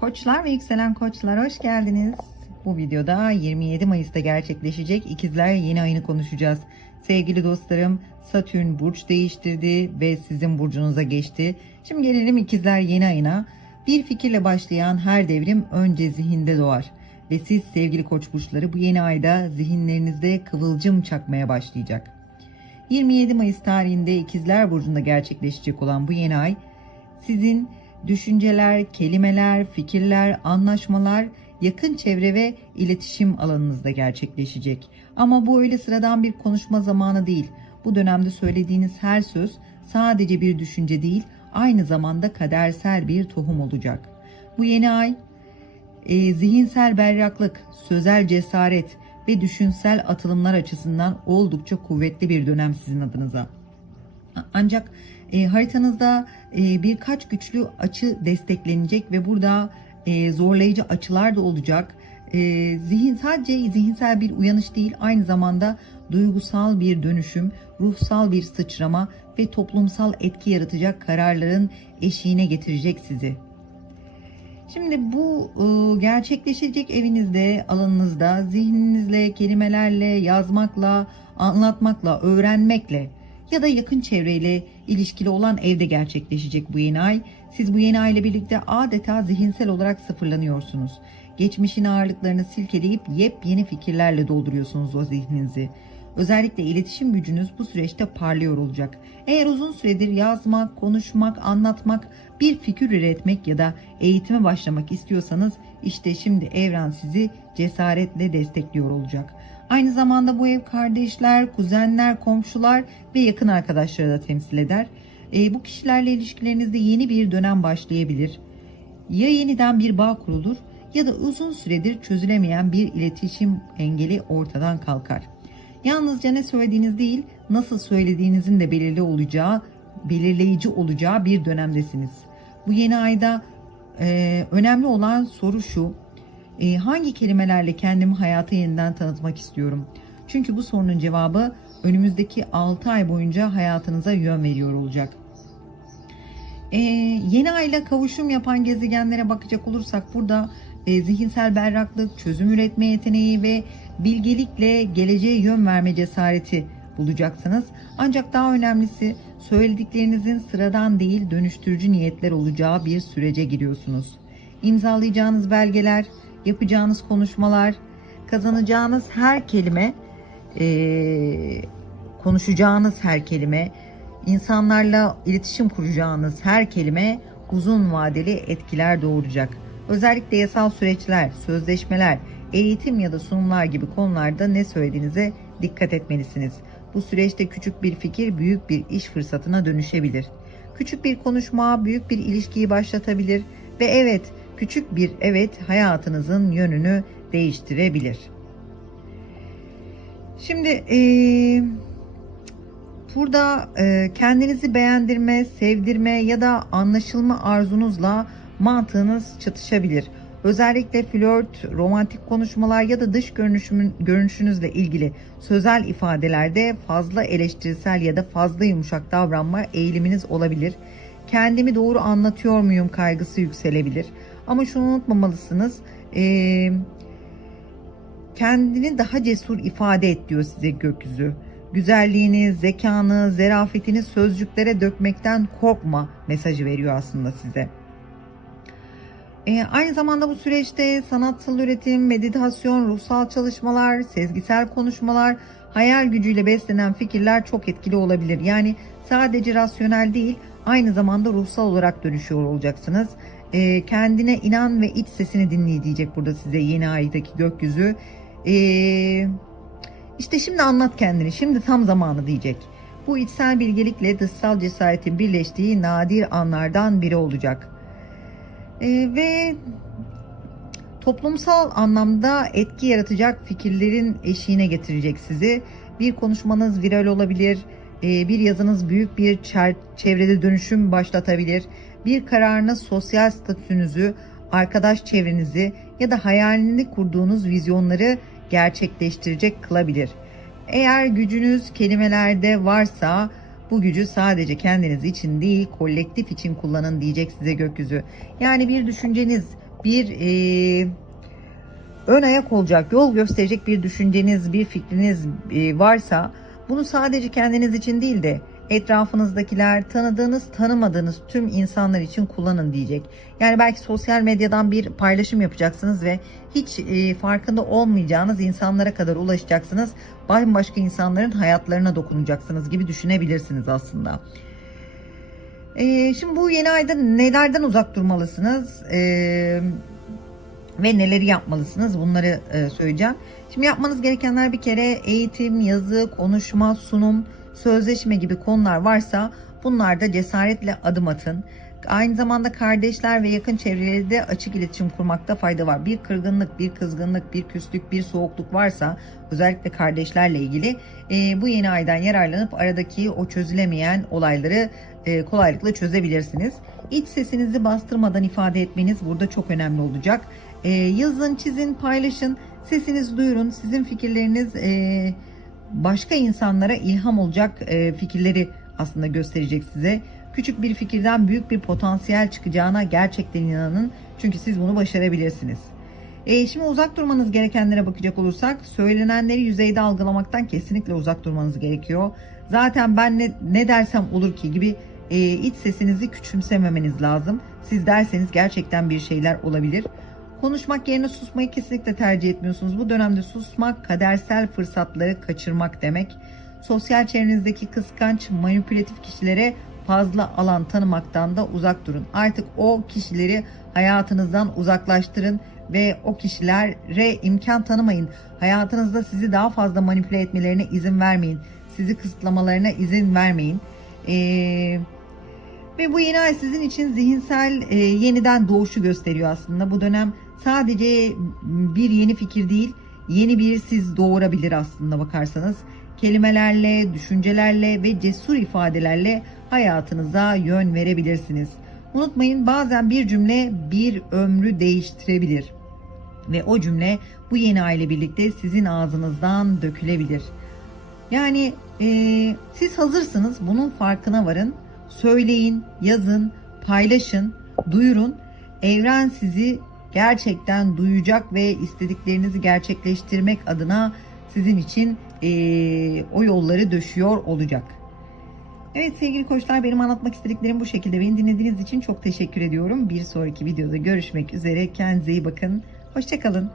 Koçlar ve yükselen koçlar hoş geldiniz. Bu videoda 27 Mayıs'ta gerçekleşecek ikizler yeni ayını konuşacağız. Sevgili dostlarım Satürn burç değiştirdi ve sizin burcunuza geçti. Şimdi gelelim ikizler yeni ayına. Bir fikirle başlayan her devrim önce zihinde doğar. Ve siz sevgili koç burçları bu yeni ayda zihinlerinizde kıvılcım çakmaya başlayacak. 27 Mayıs tarihinde ikizler burcunda gerçekleşecek olan bu yeni ay sizin düşünceler, kelimeler, fikirler, anlaşmalar yakın çevre ve iletişim alanınızda gerçekleşecek. Ama bu öyle sıradan bir konuşma zamanı değil. Bu dönemde söylediğiniz her söz sadece bir düşünce değil, aynı zamanda kadersel bir tohum olacak. Bu yeni ay e, zihinsel berraklık, sözel cesaret ve düşünsel atılımlar açısından oldukça kuvvetli bir dönem sizin adınıza. Ancak e, haritanızda e, birkaç güçlü açı desteklenecek ve burada e, zorlayıcı açılar da olacak. E, zihin sadece zihinsel bir uyanış değil, aynı zamanda duygusal bir dönüşüm, ruhsal bir sıçrama ve toplumsal etki yaratacak kararların eşiğine getirecek sizi. Şimdi bu e, gerçekleşecek evinizde, alanınızda zihninizle, kelimelerle, yazmakla, anlatmakla, öğrenmekle ya da yakın çevreyle ilişkili olan evde gerçekleşecek bu yeni ay. Siz bu yeni ay ile birlikte adeta zihinsel olarak sıfırlanıyorsunuz. Geçmişin ağırlıklarını silkeleyip yepyeni fikirlerle dolduruyorsunuz o zihninizi. Özellikle iletişim gücünüz bu süreçte parlıyor olacak. Eğer uzun süredir yazmak, konuşmak, anlatmak, bir fikir üretmek ya da eğitime başlamak istiyorsanız işte şimdi evren sizi cesaretle destekliyor olacak. Aynı zamanda bu ev kardeşler, kuzenler, komşular ve yakın arkadaşları da temsil eder. E, bu kişilerle ilişkilerinizde yeni bir dönem başlayabilir. Ya yeniden bir bağ kurulur ya da uzun süredir çözülemeyen bir iletişim engeli ortadan kalkar. Yalnızca ne söylediğiniz değil, nasıl söylediğinizin de belirli olacağı, belirleyici olacağı bir dönemdesiniz. Bu yeni ayda e, önemli olan soru şu, e, hangi kelimelerle kendimi hayata yeniden tanıtmak istiyorum? Çünkü bu sorunun cevabı önümüzdeki 6 ay boyunca hayatınıza yön veriyor olacak. E, yeni ayla kavuşum yapan gezegenlere bakacak olursak burada e, zihinsel berraklık, çözüm üretme yeteneği ve bilgelikle geleceğe yön verme cesareti bulacaksınız. Ancak daha önemlisi söylediklerinizin sıradan değil dönüştürücü niyetler olacağı bir sürece giriyorsunuz. İmzalayacağınız belgeler, yapacağınız konuşmalar, kazanacağınız her kelime, e, konuşacağınız her kelime, insanlarla iletişim kuracağınız her kelime uzun vadeli etkiler doğuracak. Özellikle yasal süreçler, sözleşmeler, eğitim ya da sunumlar gibi konularda ne söylediğinize dikkat etmelisiniz. Bu süreçte küçük bir fikir büyük bir iş fırsatına dönüşebilir. Küçük bir konuşma büyük bir ilişkiyi başlatabilir ve evet küçük bir evet hayatınızın yönünü değiştirebilir. Şimdi ee, burada e, kendinizi beğendirme, sevdirme ya da anlaşılma arzunuzla mantığınız çatışabilir. Özellikle flört, romantik konuşmalar ya da dış görünüşünüzle ilgili sözel ifadelerde fazla eleştirisel ya da fazla yumuşak davranma eğiliminiz olabilir. Kendimi doğru anlatıyor muyum kaygısı yükselebilir. Ama şunu unutmamalısınız. Ee, kendini daha cesur ifade et diyor size gökyüzü. Güzelliğini, zekanı, zerafetini sözcüklere dökmekten korkma mesajı veriyor aslında size. E, aynı zamanda bu süreçte sanatsal üretim, meditasyon, ruhsal çalışmalar, sezgisel konuşmalar, hayal gücüyle beslenen fikirler çok etkili olabilir. Yani sadece rasyonel değil, aynı zamanda ruhsal olarak dönüşüyor olacaksınız. E, kendine inan ve iç sesini dinley diyecek burada size yeni aydaki gökyüzü. E, işte şimdi anlat kendini, şimdi tam zamanı diyecek. Bu içsel bilgelikle dışsal cesaretin birleştiği nadir anlardan biri olacak. Ee, ve toplumsal anlamda etki yaratacak fikirlerin eşiğine getirecek sizi. Bir konuşmanız viral olabilir, bir yazınız büyük bir çevrede dönüşüm başlatabilir. Bir kararınız sosyal statünüzü, arkadaş çevrenizi ya da hayalini kurduğunuz vizyonları gerçekleştirecek kılabilir. Eğer gücünüz kelimelerde varsa bu gücü sadece kendiniz için değil kolektif için kullanın diyecek size gökyüzü. Yani bir düşünceniz, bir e, ön ayak olacak, yol gösterecek bir düşünceniz, bir fikriniz e, varsa bunu sadece kendiniz için değil de etrafınızdakiler, tanıdığınız, tanımadığınız tüm insanlar için kullanın diyecek. Yani belki sosyal medyadan bir paylaşım yapacaksınız ve hiç e, farkında olmayacağınız insanlara kadar ulaşacaksınız. Bambaşka insanların hayatlarına dokunacaksınız gibi düşünebilirsiniz aslında. E, şimdi bu yeni ayda nelerden uzak durmalısınız? E, ve neleri yapmalısınız bunları e, söyleyeceğim. Şimdi yapmanız gerekenler bir kere eğitim, yazı, konuşma, sunum, sözleşme gibi konular varsa bunlarda cesaretle adım atın. Aynı zamanda kardeşler ve yakın çevreleri de açık iletişim kurmakta fayda var. Bir kırgınlık, bir kızgınlık, bir küslük, bir soğukluk varsa özellikle kardeşlerle ilgili e, bu yeni aydan yararlanıp aradaki o çözülemeyen olayları e, kolaylıkla çözebilirsiniz. İç sesinizi bastırmadan ifade etmeniz burada çok önemli olacak. E, yazın, çizin, paylaşın, sesinizi duyurun. Sizin fikirleriniz e, başka insanlara ilham olacak e, fikirleri aslında gösterecek size. Küçük bir fikirden büyük bir potansiyel çıkacağına gerçekten inanın. Çünkü siz bunu başarabilirsiniz. E, şimdi uzak durmanız gerekenlere bakacak olursak söylenenleri yüzeyde algılamaktan kesinlikle uzak durmanız gerekiyor. Zaten ben ne, ne dersem olur ki gibi e, iç sesinizi küçümsememeniz lazım. Siz derseniz gerçekten bir şeyler olabilir. Konuşmak yerine susmayı kesinlikle tercih etmiyorsunuz. Bu dönemde susmak kadersel fırsatları kaçırmak demek. Sosyal çevrenizdeki kıskanç, manipülatif kişilere fazla alan tanımaktan da uzak durun. Artık o kişileri hayatınızdan uzaklaştırın ve o kişilere imkan tanımayın. Hayatınızda sizi daha fazla manipüle etmelerine izin vermeyin. Sizi kısıtlamalarına izin vermeyin. Eee ve bu yeni ay sizin için zihinsel e, yeniden doğuşu gösteriyor aslında. Bu dönem sadece bir yeni fikir değil, yeni bir siz doğurabilir aslında bakarsanız. Kelimelerle, düşüncelerle ve cesur ifadelerle hayatınıza yön verebilirsiniz. Unutmayın bazen bir cümle bir ömrü değiştirebilir. Ve o cümle bu yeni ay ile birlikte sizin ağzınızdan dökülebilir. Yani e, siz hazırsınız bunun farkına varın söyleyin, yazın, paylaşın, duyurun. Evren sizi gerçekten duyacak ve istediklerinizi gerçekleştirmek adına sizin için eee, o yolları döşüyor olacak. Evet sevgili koçlar benim anlatmak istediklerim bu şekilde. Beni dinlediğiniz için çok teşekkür ediyorum. Bir sonraki videoda görüşmek üzere. Kendinize iyi bakın. Hoşçakalın.